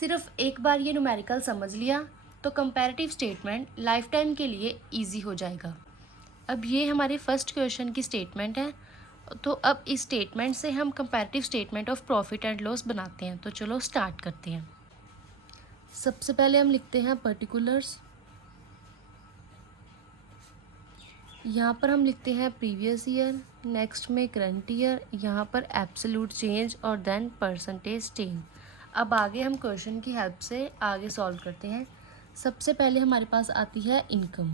सिर्फ एक बार ये न्यूमेरिकल समझ लिया तो कंपैरेटिव स्टेटमेंट लाइफ टाइम के लिए इजी हो जाएगा। अब ये हमारे फर्स्ट क्वेश्चन की स्टेटमेंट है। तो अब इस स्टेटमेंट से हम comparative statement of profit and loss बनाते हैं। तो चलो स्टार्ट करते हैं। सबसे पहले हम लिखते हैं पर्टिकुलर्स। यहाँ पर हम लिखते हैं प्रीवियस ईयर, नेक्स्ट में करंट ईयर, यहाँ पर एब्सोल्यूट चेंज और देन परसेंटेज चेंज। अब आगे हम क्वेश्चन की हेल्प से आगे सॉल्व करते हैं। सबसे पहले हमारे पास आती है इनकम।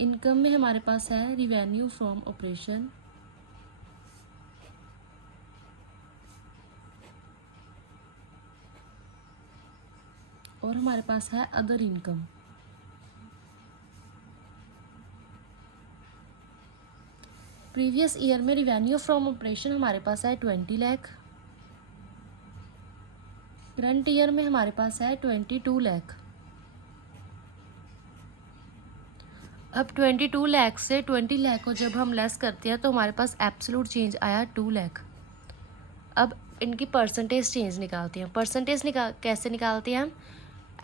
इनकम में हमारे पास है रिवेन्यू फ्रॉम ऑपरेशन, और हमारे पास है अदर इनकम। प्रीवियस ईयर में रिवेन्यू फ्रॉम ऑपरेशन हमारे पास है 20 लाख। करंट ईयर में हमारे पास है 22 लाख। अब 22 लाख से 20 लाख को जब हम लेस करते हैं तो हमारे पास एब्सोल्यूट चेंज आया 2 लाख। अब इनकी परसेंटेज चेंज निकालते हैं। परसेंटेज कैसे निकालते हैं हम?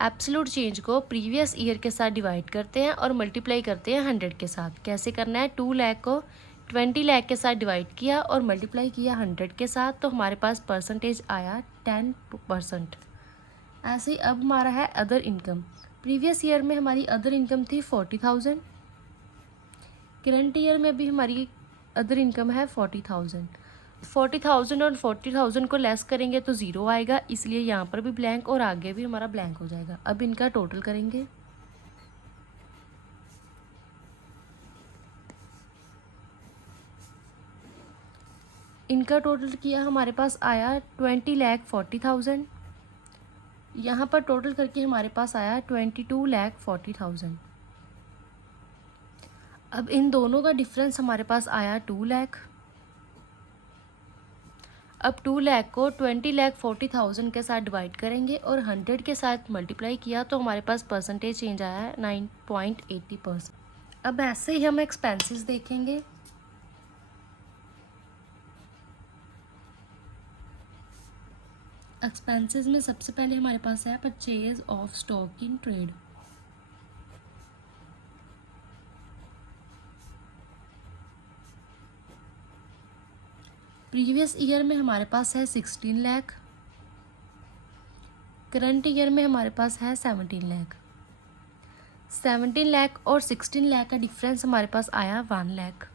एब्सोल्यूट चेंज को प्रीवियस ईयर के साथ डिवाइड करते हैं और मल्टीप्लाई करते हैं 100 के साथ। कैसे करना है? 2 लाख को 20 लाख के साथ डिवाइड किया और मल्टीप्लाई किया 100 के साथ, तो हमारे पास परसेंटेज आया 10%। ऐसे ही अब हमारा है अदर इनकम। प्रीवियस ईयर में हमारी अदर इनकम थी 40,000। करंट ईयर में भी हमारी अदर इनकम है 40,000। 40,000 और 40,000 को लेस करेंगे तो ज़ीरो आएगा, इसलिए यहाँ पर भी ब्लैंक और आगे भी हमारा ब्लैंक हो जाएगा। अब इनका टोटल करेंगे। इनका टोटल किया, हमारे पास आया 20,40,000। यहाँ पर टोटल करके हमारे पास आया 22,40,000। अब इन दोनों का डिफरेंस हमारे पास आया 2 लाख। अब 2 लाख को 20,40,000 के साथ डिवाइड करेंगे और 100 के साथ मल्टीप्लाई किया तो हमारे पास परसेंटेज चेंज आया है 9.80%। अब ऐसे ही हम एक्सपेंसेस देखेंगे। एक्सपेंसेस में सबसे पहले हमारे पास है purchase of stock in trade. Previous year में हमारे पास है 16 लाख। करंट ईयर में हमारे पास है 17 लाख। 17 लाख और 16 लाख का डिफरेंस हमारे पास आया 1 लाख।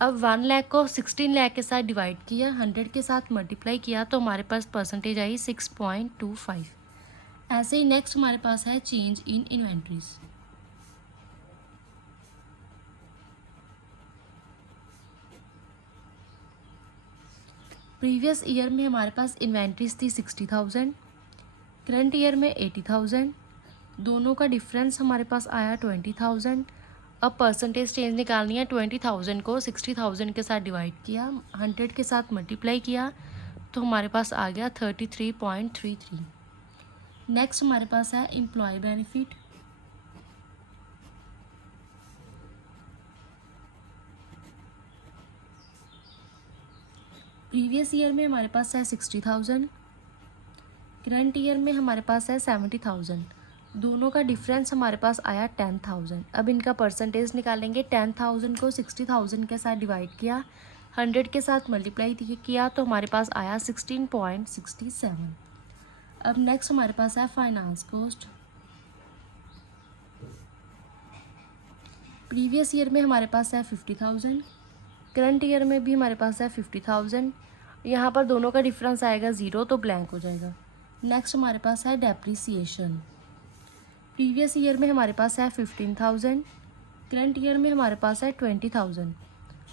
अब 1 लाख को 16 लाख के साथ डिवाइड किया, 100 के साथ मल्टीप्लाई किया तो हमारे पास परसेंटेज आई 6.25। ऐसे ही नेक्स्ट हमारे पास है change in inventories. Previous year में हमारे पास इन्वेंट्रीज थी 60,000। करंट ईयर में 80,000। दोनों का डिफरेंस हमारे पास आया 20,000। अब परसेंटेज चेंज निकालनी है। 20,000 को 60,000 के साथ डिवाइड किया, 100 के साथ मल्टीप्लाई किया तो हमारे पास आ गया 33.33। नेक्स्ट हमारे पास है एम्प्लॉय बेनिफिट। प्रीवियस ईयर में हमारे पास है 60,000। करंट ईयर में हमारे पास है 70,000। दोनों का डिफरेंस हमारे पास आया 10,000। अब इनका परसेंटेज निकालेंगे। 10,000 को 60,000 के साथ डिवाइड किया, 100 के साथ मल्टीप्लाई किया तो हमारे पास आया 16.67। अब नेक्स्ट हमारे पास है फाइनेंस कॉस्ट। प्रीवियस ईयर में हमारे पास है 50,000। करंट ईयर में भी हमारे पास है 50,000। यहाँ पर दोनों का डिफरेंस आएगा 0 तो ब्लैंक हो जाएगा। नेक्स्ट हमारे पास है डेप्रीसिएशन। प्रीवियस ईयर में हमारे पास है 15,000। करंट ईयर में हमारे पास है 20,000।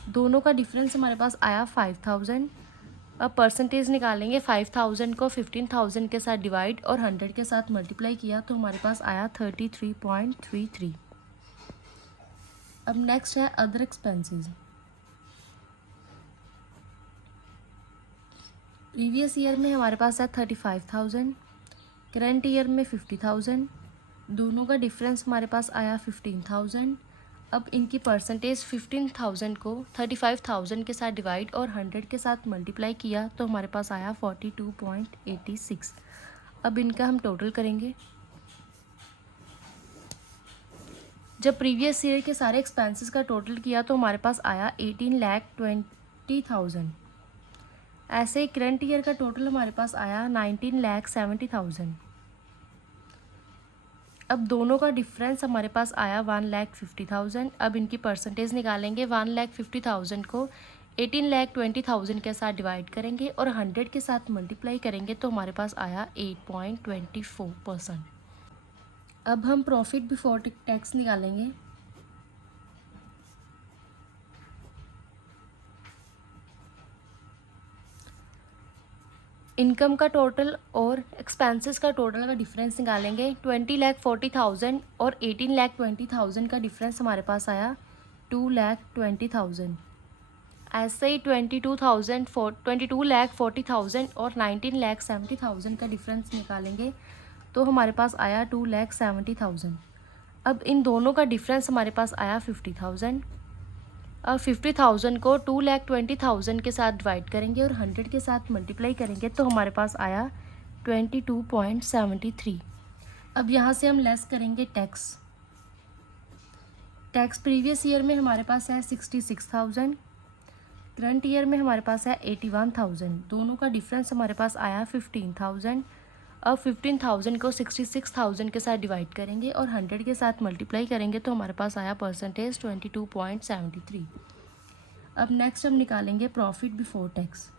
दोनों का डिफरेंस हमारे पास आया 5,000। अब परसेंटेज निकालेंगे। 5,000 को 15,000 के साथ डिवाइड और 100 के साथ मल्टीप्लाई किया तो हमारे पास आया 33.33। अब नेक्स्ट है अदर एक्सपेंसेस। प्रीवियस ईयर में हमारे पास है 35,000। करंट ईयर में 50,000। दोनों का डिफरेंस हमारे पास आया 15,000। अब इनकी परसेंटेज 15,000 को 35,000 के साथ डिवाइड और 100 के साथ मल्टीप्लाई किया तो हमारे पास आया 42.86। अब इनका हम टोटल करेंगे। जब प्रीवियस ईयर के सारे एक्सपेंसेस का टोटल किया तो हमारे पास आया 18,20,000। ऐसे ही करंट ईयर का टोटल हमारे पास आया 19,70,000। अब दोनों का डिफरेंस हमारे पास आया 1,50,000। अब इनकी परसेंटेज निकालेंगे। 1,50,000 को 18,20,000 के साथ डिवाइड करेंगे और 100 के साथ मल्टीप्लाई करेंगे तो हमारे पास आया 8.24%। अब हम प्रॉफिट बिफोर टैक्स निकालेंगे। इनकम का टोटल और एक्सपेंसेस का टोटल का डिफरेंस निकालेंगे। 20,40,000 और 18,20,000 का डिफरेंस हमारे पास आया 2,20,000। ऐसे ही 22,40,000 और 19,70,000 का डिफरेंस निकालेंगे तो हमारे पास आया 2,70,000। अब इन दोनों का डिफरेंस हमारे पास आया 50,000। अब 50,000 को 2,20,000 के साथ डिवाइड करेंगे और 100 के साथ मल्टीप्लाई करेंगे तो हमारे पास आया 22.73। अब यहाँ से हम लेस करेंगे टैक्स। टैक्स प्रीवियस ईयर में हमारे पास है 66,000, करंट ईयर में हमारे पास है 81,000। दोनों का डिफरेंस हमारे पास आया 15,000। अब 15,000 को 66,000 के साथ डिवाइड करेंगे और 100 के साथ मल्टीप्लाई करेंगे तो हमारे पास आया परसेंटेज 22.73। अब नेक्स्ट हम निकालेंगे profit before tax.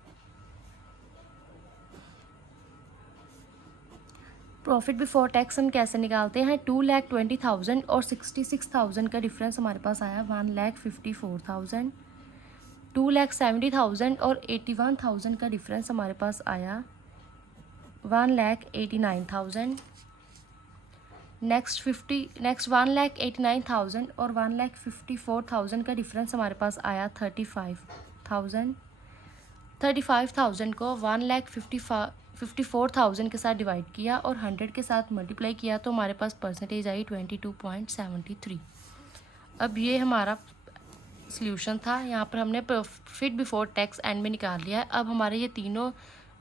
Profit before tax हम कैसे निकालते हैं? 2,20,000 और 66,000 का डिफरेंस हमारे पास आया 1,54,000। 2,70,000 और 81,000 का डिफरेंस हमारे पास आया 1,89,000। नेक्स्ट 1,89,000 और 1,54,000 का डिफरेंस हमारे पास आया 35,000। 35,000 को 1,54,000 के साथ डिवाइड किया और 100 के साथ मल्टीप्लाई किया तो हमारे पास परसेंटेज आई 22.73। अब ये हमारा सॉल्यूशन था। यहाँ पर हमने प्रॉफिट बिफोर टैक्स एंड में निकाल लिया है। अब हमारे ये तीनों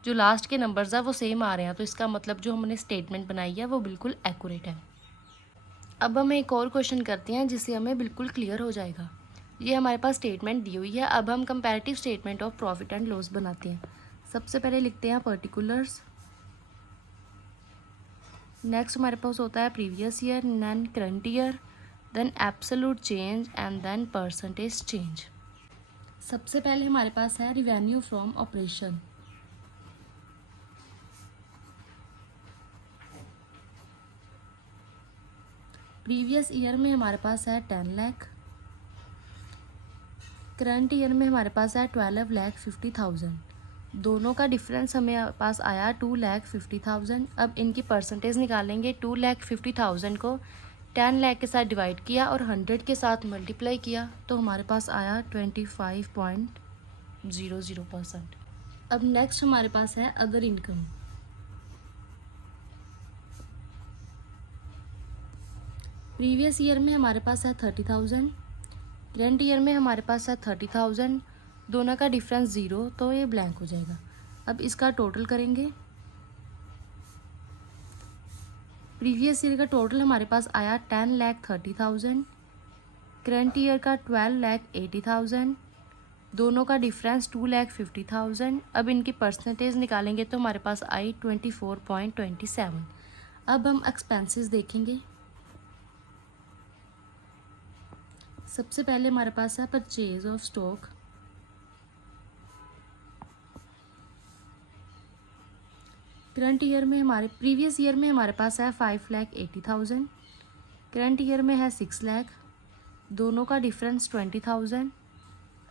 जो लास्ट के नंबर्स हैं वो सेम आ रहे हैं, तो इसका मतलब जो हमने स्टेटमेंट बनाई है वो बिल्कुल एक्यूरेट है। अब हम एक और क्वेश्चन करते हैं जिससे हमें बिल्कुल क्लियर हो जाएगा। ये हमारे पास स्टेटमेंट दी हुई है। अब हम comparative statement of profit and loss बनाते हैं। सबसे पहले लिखते हैं पर्टिकुलर्स। नेक्स्ट हमारे पास होता है previous year, then current year, then absolute change and then percentage change. सबसे पहले हमारे पास है revenue from operation. Previous year में हमारे पास है 10 लाख, करंट ईयर में हमारे पास है 12,50,000। दोनों का डिफरेंस हमें पास आया 2,50,000। अब इनकी परसेंटेज निकालेंगे। 2,50,000 को 10 लाख के साथ डिवाइड किया और 100 के साथ मल्टीप्लाई किया तो हमारे पास आया 25.00%। अब नेक्स्ट हमारे पास है अदर इनकम। प्रीवियस ईयर में हमारे पास है 30,000, करंट ईयर में हमारे पास है 30,000। दोनों का डिफरेंस 0 तो ये ब्लैंक हो जाएगा। अब इसका टोटल करेंगे। प्रीवियस ईयर का टोटल हमारे पास आया 10,30,000, करंट ईयर का 12,80,000। दोनों का डिफरेंस 2,50,000। अब इनकी परसेंटेज निकालेंगे तो हमारे पास आई 24.27। अब हम एक्सपेंसेस देखेंगे। सबसे पहले हमारे पास है purchase of stock. Current year में प्रीवियस ईयर में हमारे पास है 5,80,000, करंट ईयर में है 6 लाख। दोनों का डिफरेंस 20,000।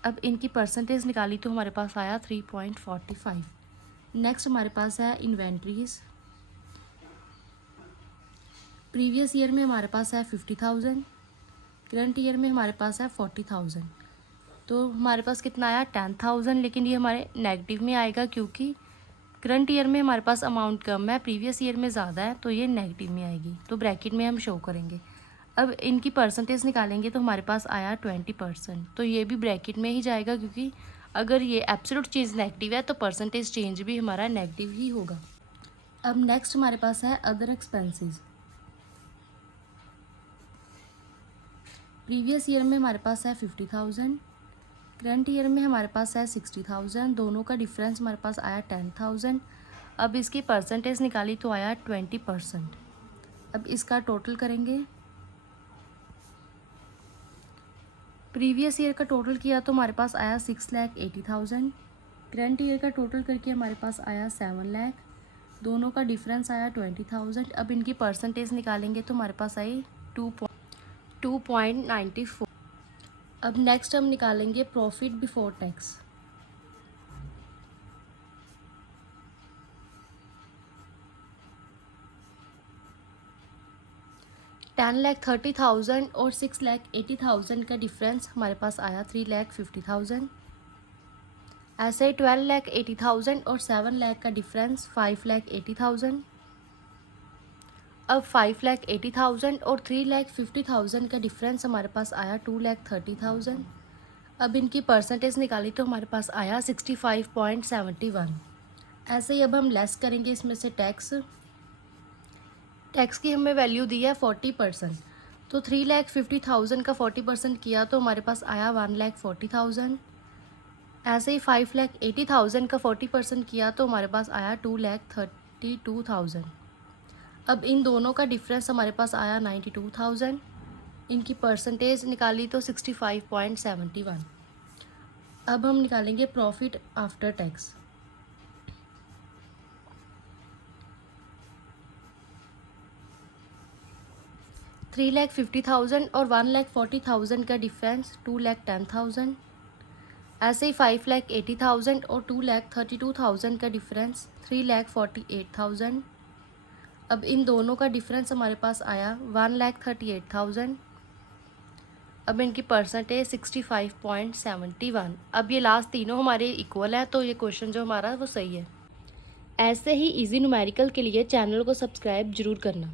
अब इनकी परसेंटेज निकाली तो हमारे पास आया 3.45। नेक्स्ट हमारे पास है इन्वेंट्रीज। प्रीवियस ईयर में हमारे पास है 50,000, करंट ईयर में हमारे पास है 40,000। तो हमारे पास कितना आया 10,000, लेकिन ये हमारे नेगेटिव में आएगा क्योंकि करंट ईयर में हमारे पास अमाउंट कम है, प्रीवियस ईयर में ज़्यादा है, तो ये नेगेटिव में आएगी, तो ब्रैकेट में हम शो करेंगे। अब इनकी परसेंटेज निकालेंगे तो हमारे पास आया 20%, तो ये भी ब्रैकेट में ही जाएगा, क्योंकि अगर ये एब्सोल्यूट चेंज नेगेटिव है तो परसेंटेज चेंज भी हमारा नेगेटिव ही होगा। अब नेक्स्ट हमारे पास है अदर एक्सपेंसेस। प्रीवियस ईयर में हमारे पास है 50,000, करंट ईयर में हमारे पास है 60,000, दोनों का डिफरेंस हमारे पास आया 10,000। अब इसकी परसेंटेज निकाली तो आया 20%। अब इसका टोटल करेंगे, प्रीवियस ईयर का टोटल किया तो हमारे पास आया 6,80,000, करंट ईयर का टोटल करके हमारे पास आया 7 लाख, दोनों का डिफरेंस आया 20,000। अब इनकी परसेंटेज निकालेंगे तो हमारे पास आई 2.94। अब नेक्स्ट हम निकालेंगे प्रॉफिट बिफोर टैक्स। $10,30,000 और 6,80,000 का डिफरेंस हमारे पास आया 3,50,000। ऐसे ही 12,80,000 और 7 लाख का डिफरेंस 5,80,000। अब 5,80,000 और 3,50,000 का डिफरेंस हमारे पास आया 2,30,000। अब इनकी परसेंटेज निकाली तो हमारे पास आया 65.71। ऐसे ही अब हम लेस करेंगे इसमें से टैक्स की हमें वैल्यू दी है 40%, तो 3,50,000 का 40% किया तो हमारे पास आया 1,40,000। ऐसे ही 5,80,000 का 40% किया तो हमारे पास आया 2,32,000। अब इन दोनों का डिफरेंस हमारे पास आया 92,000। इनकी परसेंटेज निकाली तो 65.71। अब हम निकालेंगे प्रॉफिट आफ्टर टैक्स। $3,50,000 और 1,40,000 का डिफरेंस 2,10,000। ऐसे ही 5,80,000 और 2,32,000 का डिफरेंस 3,48,000। अब इन दोनों का डिफरेंस हमारे पास आया 1,38,000। अब इनकी परसेंटेज 65.71। अब ये लास्ट तीनों हमारे इक्वल है, तो ये क्वेश्चन जो हमारा वो सही है। ऐसे ही इजी न्यूमेरिकल के लिए चैनल को सब्सक्राइब जरूर करना।